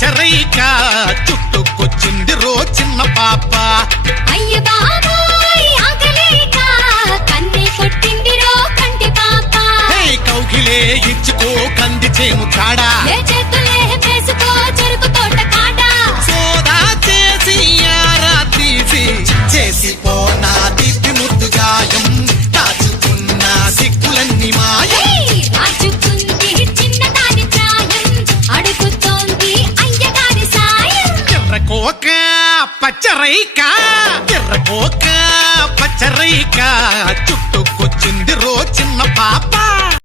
చెరైక చుట్టుకొచ్చింది రో చిన్న పాప. అయ్య బాబాయ్ ఆకలేక కన్నే కొట్టింది రో కంటి పాప. కౌగిలే ఇచ్చుకో కంది చేను కాడా. చేతులే